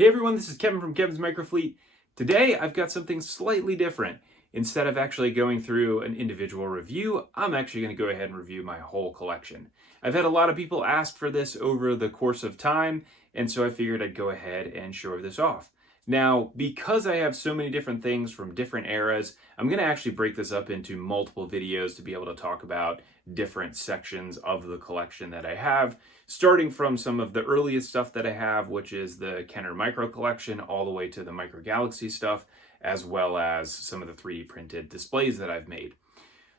Hey everyone, this is Kevin from Kevin's Microfleet. Today I've got something slightly different. Instead of actually going through an individual review, I'm actually going to go ahead and review my whole collection. I've had a lot of people ask for this over the course of time, and so I figured I'd go ahead and show this off. Now, because I have so many different things from different eras, I'm going to actually break this up into multiple videos to be able to talk about different sections of the collection that I have, starting from some of the earliest stuff that I have, which is the Kenner Micro collection, all the way to the Micro Galaxy stuff, as well as some of the 3D printed displays that I've made.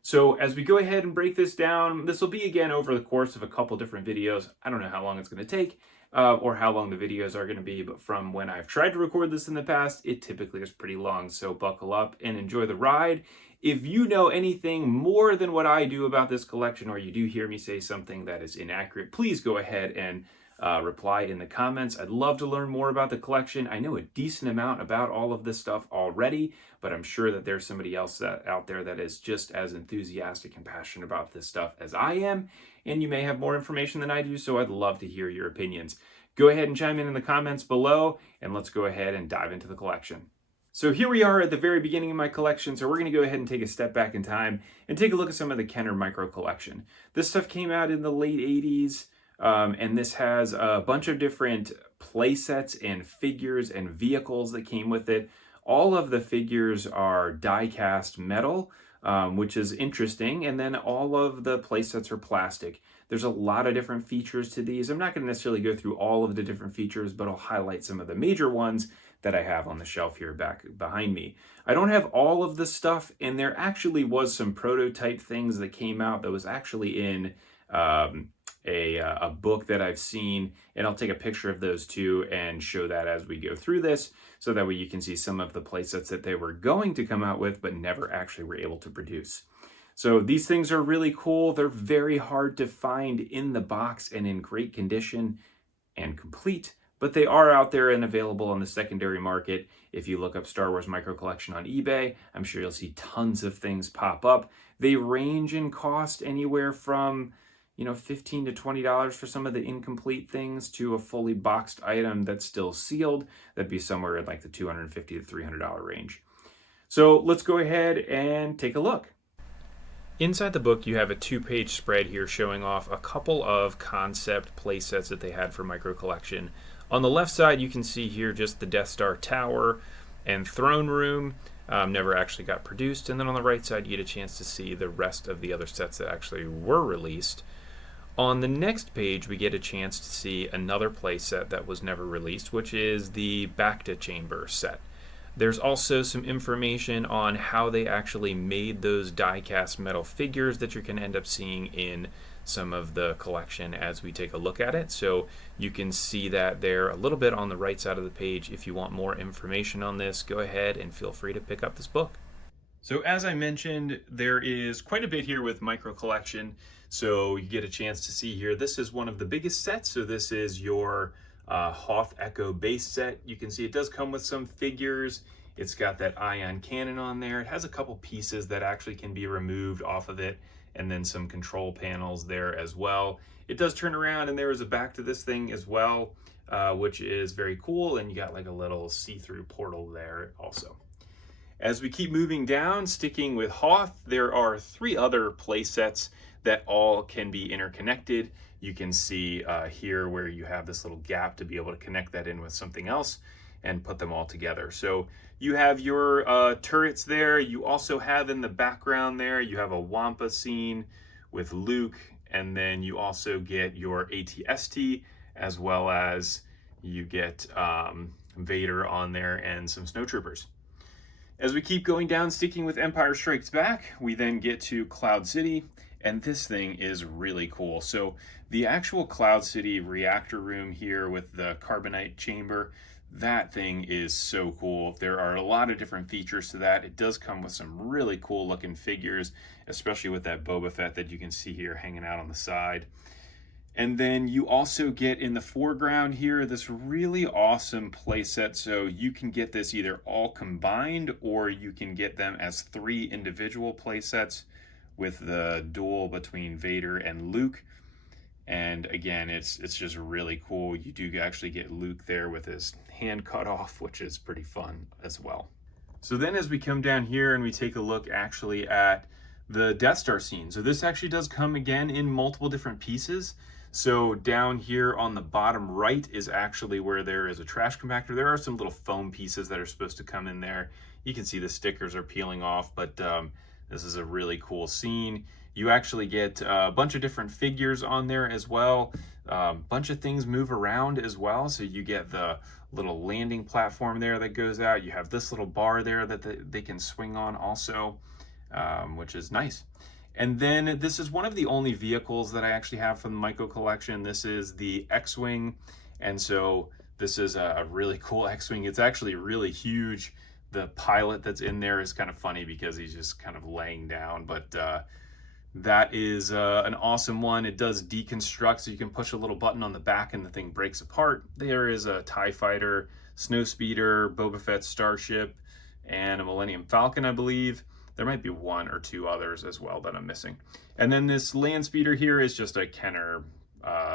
So as we go ahead and break this down, this will be again over the course of a couple different videos. I don't know how long it's going to take or how long the videos are going to be, but from when I've tried to record this in the past, it typically is pretty long. So buckle up and enjoy the ride. If you know anything more than what I do about this collection, or you do hear me say something that is inaccurate, please go ahead and reply in the comments. I'd love to learn more about the collection. I know a decent amount about all of this stuff already, but I'm sure that there's somebody else out there that is just as enthusiastic and passionate about this stuff as I am, and you may have more information than I do, so I'd love to hear your opinions. Go ahead and chime in the comments below, and let's go ahead and dive into the collection. So here we are at the very beginning of my collection, so we're going to go ahead and take a step back in time and take a look at some of the Kenner Micro collection. This stuff came out in the late 80s. And this has a bunch of different play sets and figures and vehicles that came with it. All of the figures are die-cast metal, which is interesting. And then all of the play sets are plastic. There's a lot of different features to these. I'm not going to necessarily go through all of the different features, but I'll highlight some of the major ones that I have on the shelf here back behind me. I don't have all of the stuff, and there actually was some prototype things that came out that was actually in a book that I've seen, and I'll take a picture of those too and show that as we go through this, so that way you can see some of the playsets that they were going to come out with but never actually were able to produce. So these things are really cool. They're very hard to find in the box and in great condition and complete, but they are out there and available on the secondary market. If you look up Star Wars Micro Collection on eBay, I'm sure you'll see tons of things pop up. They range in cost anywhere from $15 to $20 for some of the incomplete things to a fully boxed item that's still sealed. That'd be somewhere in like the $250 to $300 range. So let's go ahead and take a look. Inside the book, you have a 2-page spread here showing off a couple of concept play sets that they had for Micro Collection. On the left side, you can see here just the Death Star Tower and Throne Room. Never actually got produced. And then on the right side, you get a chance to see the rest of the other sets that actually were released. On the next page, we get a chance to see another play set that was never released, which is the Bacta Chamber set. There's also some information on how they actually made those die-cast metal figures that you're going to end up seeing in some of the collection as we take a look at it. So you can see that there a little bit on the right side of the page. If you want more information on this, go ahead and feel free to pick up this book. So as I mentioned, there is quite a bit here with Micro Collection. So you get a chance to see here, this is one of the biggest sets. So this is your Hoth Echo base set. You can see it does come with some figures. It's got that ion cannon on there. It has a couple pieces that actually can be removed off of it, and then some control panels there as well. It does turn around, and there is a back to this thing as well, which is very cool. And you got like a little see-through portal there also. As we keep moving down, sticking with Hoth, there are 3 other play sets that all can be interconnected. You can see here where you have this little gap to be able to connect that in with something else and put them all together. So you have your turrets there. You also have in the background there, you have a Wampa scene with Luke, and then you also get your AT-ST, as well as you get Vader on there and some snowtroopers. As we keep going down, sticking with Empire Strikes Back, we then get to Cloud City, and this thing is really cool. So the actual Cloud City reactor room here with the carbonite chamber, that thing is so cool. There are a lot of different features to that. It does come with some really cool looking figures, especially with that Boba Fett that you can see here hanging out on the side. And then you also get in the foreground here this really awesome playset. So you can get this either all combined, or you can get them as 3 individual playsets with the duel between Vader and Luke. And again, it's just really cool. You do actually get Luke there with his hand cut off, which is pretty fun as well. So then as we come down here and we take a look actually at the Death Star scene. So this actually does come again in multiple different pieces. So down here on the bottom right is actually where there is a trash compactor. There are some little foam pieces that are supposed to come in there. You can see the stickers are peeling off, but this is a really cool scene. You actually get a bunch of different figures on there as well. A bunch of things move around as well. So you get the little landing platform there that goes out. You have this little bar there that they can swing on also, which is nice. And then this is one of the only vehicles that I actually have from the Micro collection. This is the X-Wing. And so this is a really cool X-Wing. It's actually really huge. The pilot that's in there is kind of funny because he's just kind of laying down, but that is an awesome one. It does deconstruct, so you can push a little button on the back and the thing breaks apart. There is a TIE Fighter, Snowspeeder, Boba Fett Starship, and a Millennium Falcon, I believe. There might be one or two others as well that I'm missing. And then this Land Speeder here is just a Kenner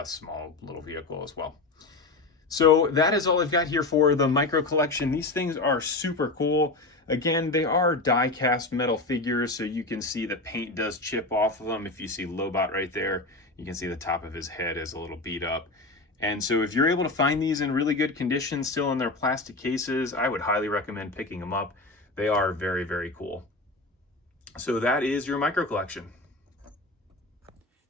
small little vehicle as well. So that is all I've got here for the Micro collection. These things are super cool. Again, they are die-cast metal figures, so you can see the paint does chip off of them. If you see Lobot right there, you can see the top of his head is a little beat up. And so if you're able to find these in really good condition, still in their plastic cases, I would highly recommend picking them up. They are very, very cool. So that is your Micro collection.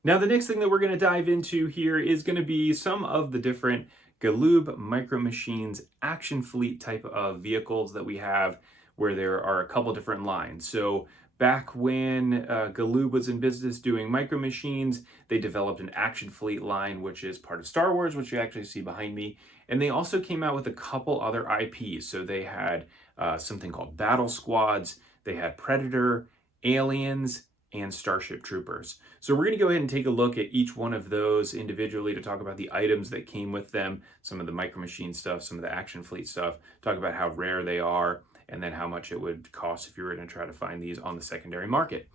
Now the next thing that we're going to dive into here is going to be some of the different Galoob Micro Machines action fleet type of vehicles that we have, where there are a couple different lines. So back when Galoob was in business doing Micro Machines, they developed an action fleet line, which is part of Star Wars, which you actually see behind me. And they also came out with a couple other IPs. So they had something called Battle Squads, they had Predator, Aliens, and Starship Troopers. So we're going to go ahead and take a look at each one of those individually to talk about the items that came with them, some of the Micro Machine stuff, some of the action fleet stuff, talk about how rare they are, and then how much it would cost if you were going to try to find these on the secondary market.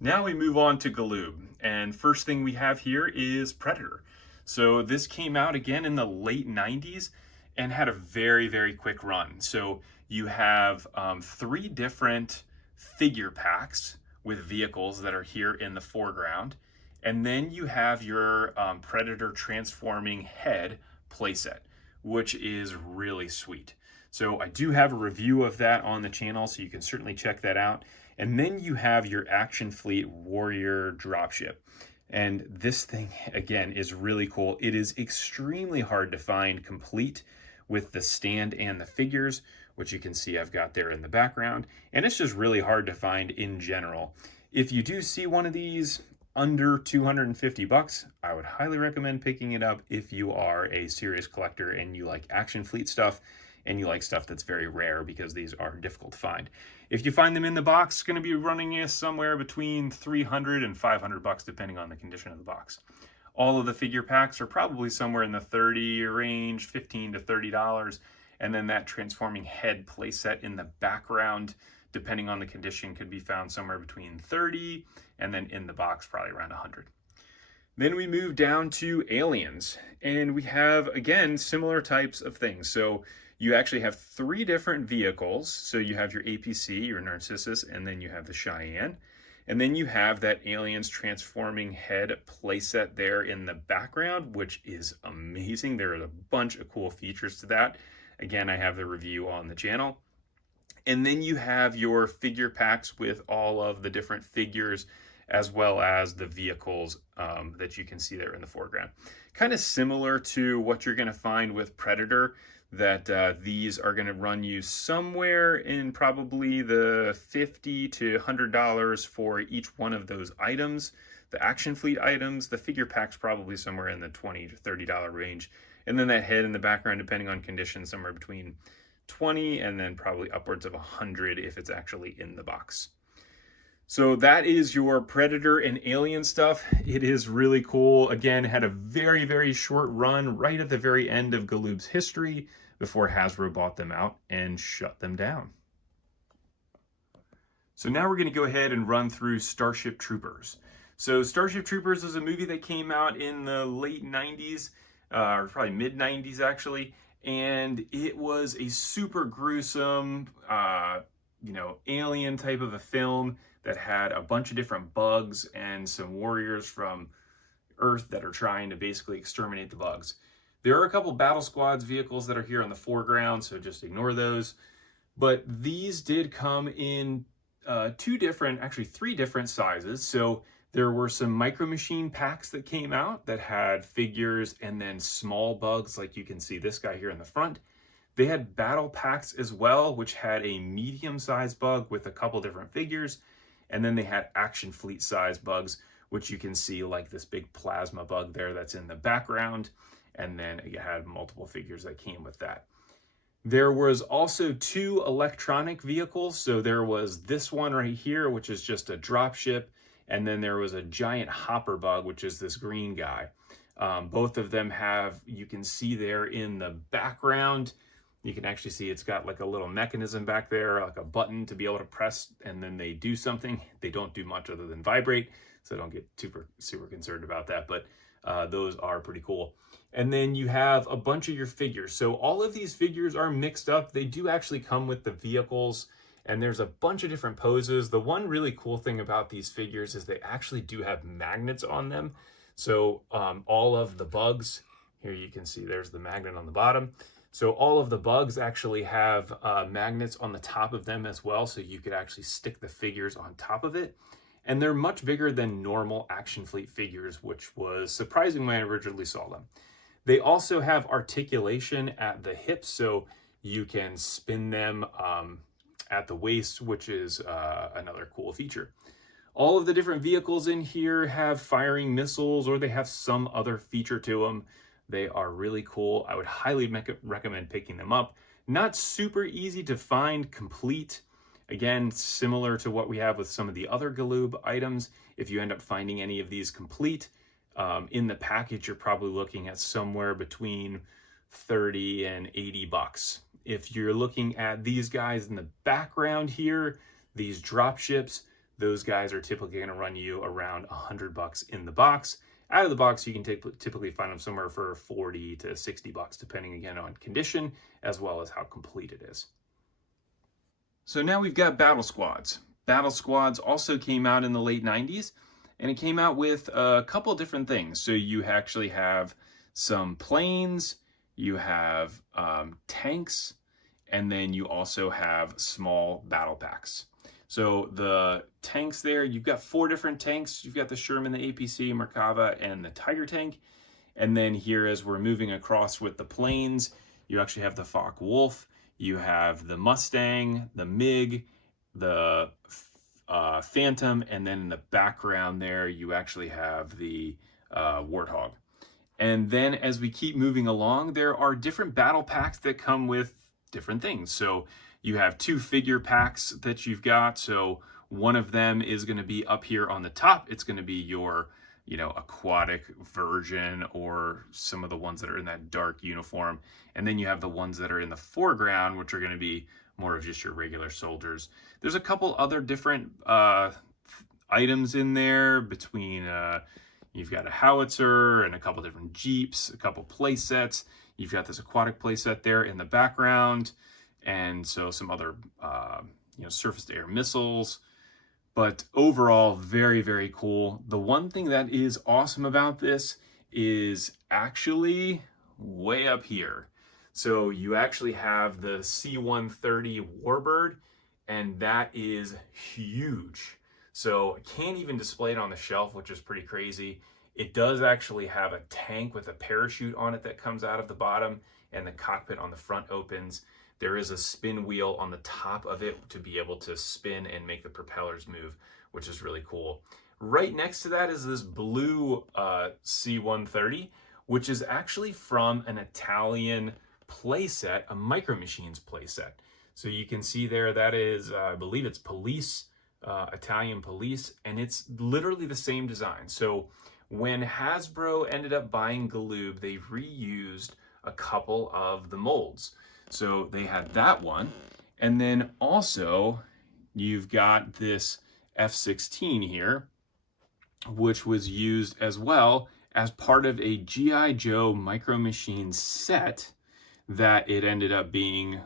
Now we move on to Galoob, and first thing we have here is Predator. So this came out again in the late 90s and had a very, very quick run. So you have 3 different figure packs with vehicles that are here in the foreground. And then you have your Predator transforming head playset, which is really sweet. So I do have a review of that on the channel, so you can certainly check that out. And then you have your Action Fleet Warrior dropship. And this thing, again, is really cool. It is extremely hard to find complete with the stand and the figures, which you can see I've got there in the background. And it's just really hard to find in general. If you do see one of these under 250 bucks, I would highly recommend picking it up if you are a serious collector and you like Action Fleet stuff and you like stuff that's very rare, because these are difficult to find. If you find them in the box, it's going to be running you somewhere between 300 and 500 bucks depending on the condition of the box. All of the figure packs are probably somewhere in the 30 range, $15 to $30. And then that transforming head playset in the background, depending on the condition, could be found somewhere between 30 and then in the box probably around 100. Then we move down to Aliens, and we have, again, similar types of things. So you actually have 3 different vehicles. So you have your APC, your Narcissus, and then you have the Cheyenne. And then you have that Aliens transforming head playset there in the background, which is amazing. There are a bunch of cool features to that. Again, I have the review on the channel. And then you have your figure packs with all of the different figures, as well as the vehicles that you can see there in the foreground. Kind of similar to what you're going to find with Predator, that these are going to run you somewhere in probably the $50 to $100 for each one of those items. The Action Fleet items, the figure pack's probably somewhere in the $20 to $30 range. And then that head in the background, depending on condition, somewhere between 20 and then probably upwards of 100 if it's actually in the box. So that is your Predator and Alien stuff. It is really cool. Again, had a very, very short run right at the very end of Galoob's history before Hasbro bought them out and shut them down. So now we're going to go ahead and run through Starship Troopers. So Starship Troopers was a movie that came out in the late 90s, or probably mid 90s actually, and it was a super gruesome, alien type of a film that had a bunch of different bugs and some warriors from Earth that are trying to basically exterminate the bugs. There are a couple battle squads vehicles that are here on the foreground, so just ignore those. But these did come in three different sizes. So there were some Micro Machine packs that came out that had figures and then small bugs, like you can see this guy here in the front. They had battle packs as well, which had a medium-sized bug with a couple different figures. And then they had Action Fleet size bugs, which you can see like this big plasma bug there that's in the background. And then it had multiple figures that came with that. There was also 2 electronic vehicles. So there was this one right here, which is just a dropship. And then there was a giant hopper bug, which is this green guy. Both of them have, you can see there in the background, you can actually see it's got like a little mechanism back there, like a button to be able to press, and then they do something. They don't do much other than vibrate, so don't get super concerned about that, but those are pretty cool. And then you have a bunch of your figures. So all of these figures are mixed up. They do actually come with the vehicles, and there's a bunch of different poses. The one really cool thing about these figures is they actually do have magnets on them. So all of the bugs, here you can see there's the magnet on the bottom. So all of the bugs actually have magnets on the top of them as well, so you could actually stick the figures on top of it. And they're much bigger than normal Action Fleet figures, which was surprising when I originally saw them. They also have articulation at the hips, so you can spin them at the waist, which is another cool feature. All of the different vehicles in here have firing missiles, or they have some other feature to them. They are really cool. I would highly recommend picking them up. Not super easy to find complete. Again, similar to what we have with some of the other Galoob items, if you end up finding any of these complete, in the package, you're probably looking at somewhere between 30 and 80 bucks. If you're looking at these guys in the background here, these drop ships, those guys are typically going to run you around 100 bucks in the box. Out of the box, you can typically find them somewhere for 40 to 60 bucks, depending again on condition, as well as how complete it is. So now we've got Battle Squads. Battle Squads also came out in the late 90s, and it came out with a couple different things. So you actually have some planes, you have tanks, and then you also have small battle packs. So the tanks there, you've got 4 different tanks. You've got the Sherman, the APC, Merkava, and the Tiger tank. And then here, as we're moving across with the planes, you actually have the Focke-Wulf, you have the Mustang, the MiG, the Phantom, and then in the background there, you actually have the Warthog. And then as we keep moving along, there are different battle packs that come with different things. So you have 2 figure packs that you've got. So one of them is going to be up here on the top. It's going to be your, aquatic version, or some of the ones that are in that dark uniform. And then you have the ones that are in the foreground, which are going to be more of just your regular soldiers. There's a couple other different items in there between, you've got a howitzer and a couple different Jeeps, a couple play sets. You've got this aquatic play set there in the background. And so some other, surface-to-air missiles. But overall, very, very cool. The one thing that is awesome about this is actually way up here. So you actually have the C-130 Warbird, and that is huge. So I can't even display it on the shelf, which is pretty crazy. It does actually have a tank with a parachute on it that comes out of the bottom, and the cockpit on the front opens. There is a spin wheel on the top of it to be able to spin and make the propellers move, which is really cool. Right next to that is this blue C-130, which is actually from an Italian playset, a Micro Machines playset. So you can see there, that is, I believe it's police, Italian police, and it's literally the same design. So when Hasbro ended up buying Galoob, they reused a couple of the molds. So they had that one, and then also you've got this F-16 here, which was used as well as part of a G.I. Joe Micro Machines set that it ended up being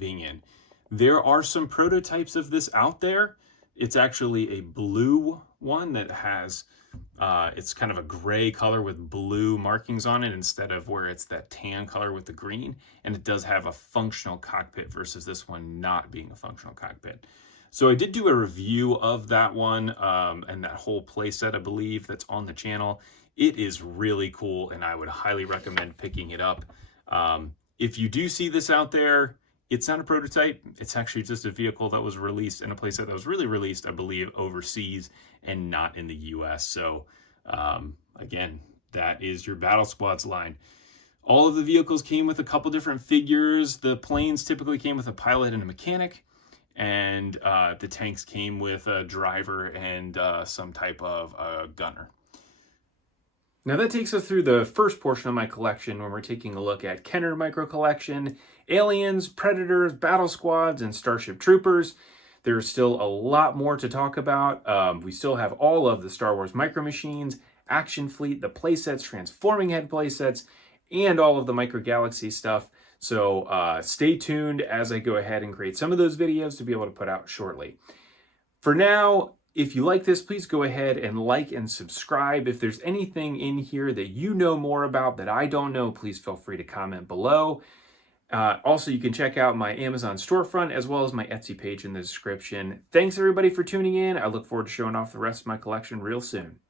in. There are some prototypes of this out there. It's actually a blue one that has, it's kind of a gray color with blue markings on it instead of where it's that tan color with the green. And it does have a functional cockpit versus this one not being a functional cockpit. So I did do a review of that one and that whole playset, I believe, that's on the channel. It is really cool, and I would highly recommend picking it up. If you do see this out there, it's not a prototype. It's actually just a vehicle that was released in a playset that was really released, I believe, overseas and not in the US. So again, that is your Battle Squads line. All of the vehicles came with a couple different figures. The planes typically came with a pilot and a mechanic, and the tanks came with a driver and some type of gunner. Now that takes us through the first portion of my collection when we're taking a look at Kenner Micro Collection, Aliens, Predators, Battle Squads, and Starship Troopers. There's still a lot more to talk about. We still have all of the Star Wars Micro Machines, Action Fleet, the playsets, Transforming Head playsets, and all of the Micro Galaxy stuff. So stay tuned as I go ahead and create some of those videos to be able to put out shortly. For now, if you like this, please go ahead and like and subscribe. If there's anything in here that you know more about that I don't know, please feel free to comment below. Also, you can check out my Amazon storefront as well as my Etsy page in the description. Thanks everybody for tuning in. I look forward to showing off the rest of my collection real soon.